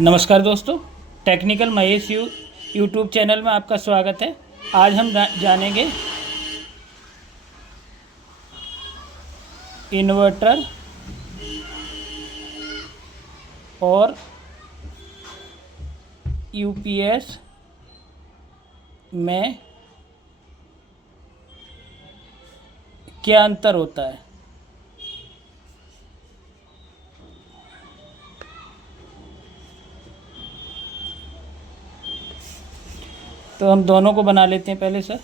नमस्कार दोस्तों, technical Mahesh YouTube channel में आपका स्वागत है। आज हम जानेंगे इन्वर्टर और यूपीएस में क्या अंतर होता है। तो हम दोनों को बना लेते हैं पहले सर।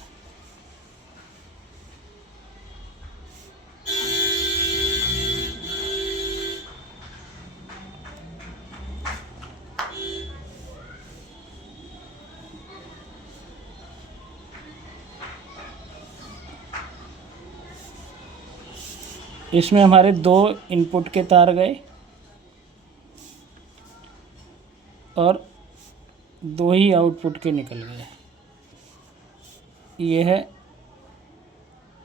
इसमें हमारे दो इनपुट के तार गए और दो ही आउटपुट के निकल गए। ये है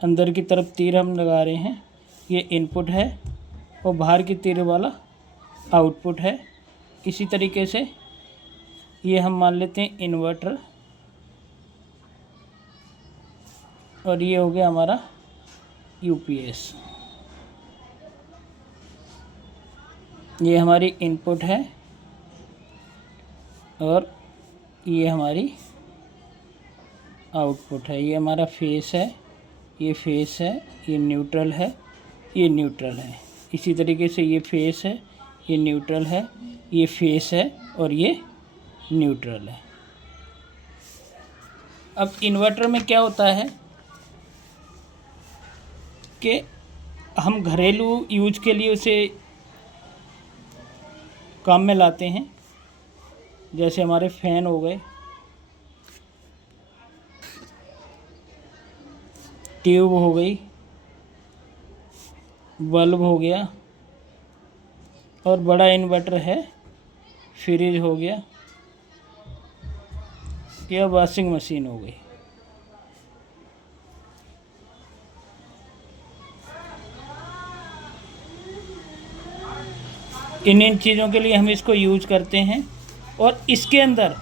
अंदर की तरफ तीर हम लगा रहे हैं, ये इनपुट है और बाहर की तीर वाला आउटपुट है। इसी तरीके से ये हम मान लेते हैं इन्वर्टर और ये हो गया हमारा यूपीएस। ये हमारी इनपुट है और ये हमारी आउटपुट है। ये हमारा फेस है, ये फेस है, ये न्यूट्रल है, ये न्यूट्रल है। इसी तरीके से ये फेस है, ये न्यूट्रल है, ये फेस है और ये न्यूट्रल है। अब इन्वर्टर में क्या होता है कि हम घरेलू यूज के लिए उसे काम में लाते हैं। जैसे हमारे फ़ैन हो गए, ट्यूब हो गई, बल्ब हो गया और बड़ा इन्वर्टर है फ्रिज हो गया या वॉशिंग मशीन हो गई। इन चीज़ों के लिए हम इसको यूज करते हैं। और इसके अंदर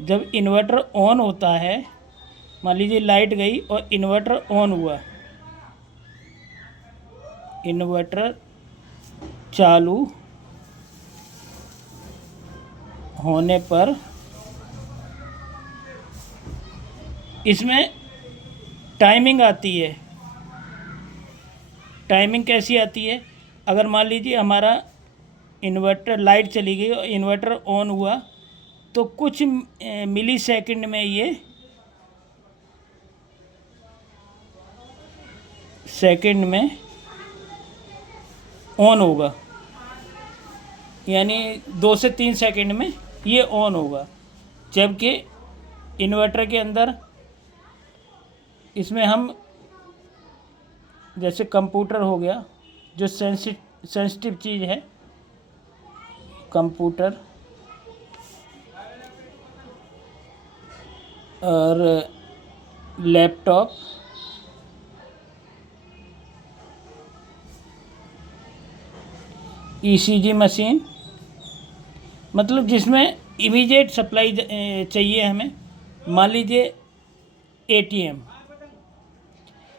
जब इन्वर्टर ऑन होता है, मान लीजिए लाइट गई और इन्वर्टर ऑन हुआ, इन्वर्टर चालू होने पर इसमें टाइमिंग आती है। टाइमिंग कैसी आती है? अगर मान लीजिए हमारा इन्वर्टर लाइट चली गई और इन्वर्टर ऑन हुआ तो कुछ मिली सेकंड में ये सेकंड में ऑन होगा, यानी 2 से 3 सेकंड में ये ऑन होगा। जबकि इन्वर्टर के अंदर इसमें हम जैसे कंप्यूटर हो गया, जो सेंसिटिव चीज़ है, कंप्यूटर और लैपटॉप, ईसीजी मशीन, मतलब जिसमें इमीडिएट सप्लाई चाहिए हमें। मान लीजिए एटीएम,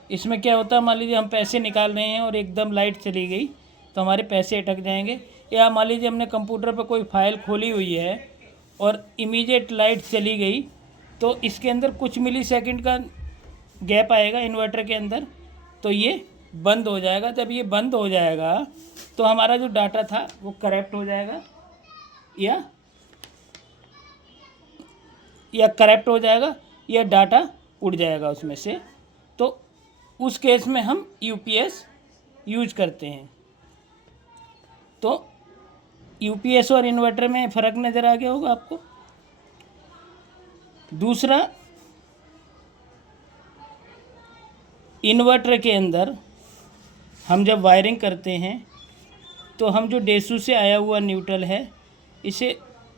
इसमें क्या होता है, मान लीजिए हम पैसे निकाल रहे हैं और एकदम लाइट चली गई तो हमारे पैसे अटक जाएंगे। या मान लीजिए हमने कंप्यूटर पर कोई फाइल खोली हुई है और इमीडिएट लाइट चली गई तो इसके अंदर कुछ मिली सेकंड का गैप आएगा इन्वर्टर के अंदर, तो ये बंद हो जाएगा। जब ये बंद हो जाएगा तो हमारा जो डाटा था वो करप्ट हो जाएगा या करप्ट हो जाएगा या डाटा उड़ जाएगा उसमें से। तो उस केस में हम यूपीएस यूज करते हैं। तो यूपीएस और इन्वर्टर में फ़र्क नज़र आ गया होगा आपको। दूसरा, इन्वर्टर के अंदर हम जब वायरिंग करते हैं तो हम जो डेसू से आया हुआ न्यूट्रल है, इसे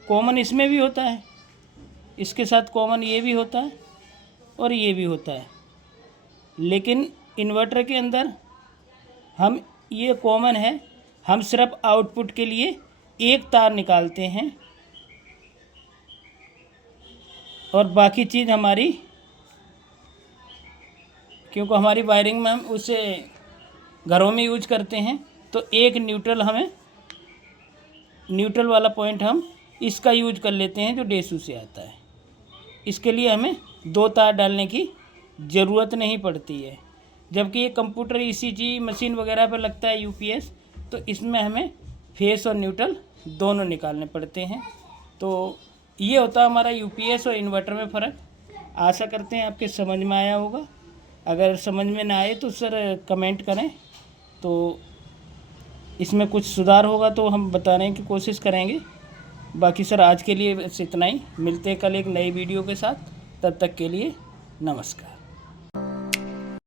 कॉमन इसमें भी होता है, इसके साथ कॉमन ये भी होता है और ये भी होता है। लेकिन इन्वर्टर के अंदर हम ये कॉमन है, हम सिर्फ आउटपुट के लिए एक तार निकालते हैं और बाकी चीज़ हमारी, क्योंकि हमारी वायरिंग में हम उसे घरों में यूज करते हैं, तो एक न्यूट्रल हमें, न्यूट्रल वाला पॉइंट हम इसका यूज कर लेते हैं जो डेसू से आता है। इसके लिए हमें 2 तार डालने की ज़रूरत नहीं पड़ती है। जबकि ये कंप्यूटर ईसीजी मशीन वगैरह पर लगता है यूपीएस, तो इसमें हमें फेस और न्यूट्रल दोनों निकालने पड़ते हैं। तो ये होता है हमारा यूपीएस और इन्वर्टर में फ़र्क। आशा करते हैं आपके समझ में आया होगा। अगर समझ में ना आए तो सर कमेंट करें, तो इसमें कुछ सुधार होगा तो हम बताने की कोशिश करेंगे। बाकी सर आज के लिए बस इतना ही। मिलते हैं कल एक नई वीडियो के साथ। तब तक के लिए नमस्कार।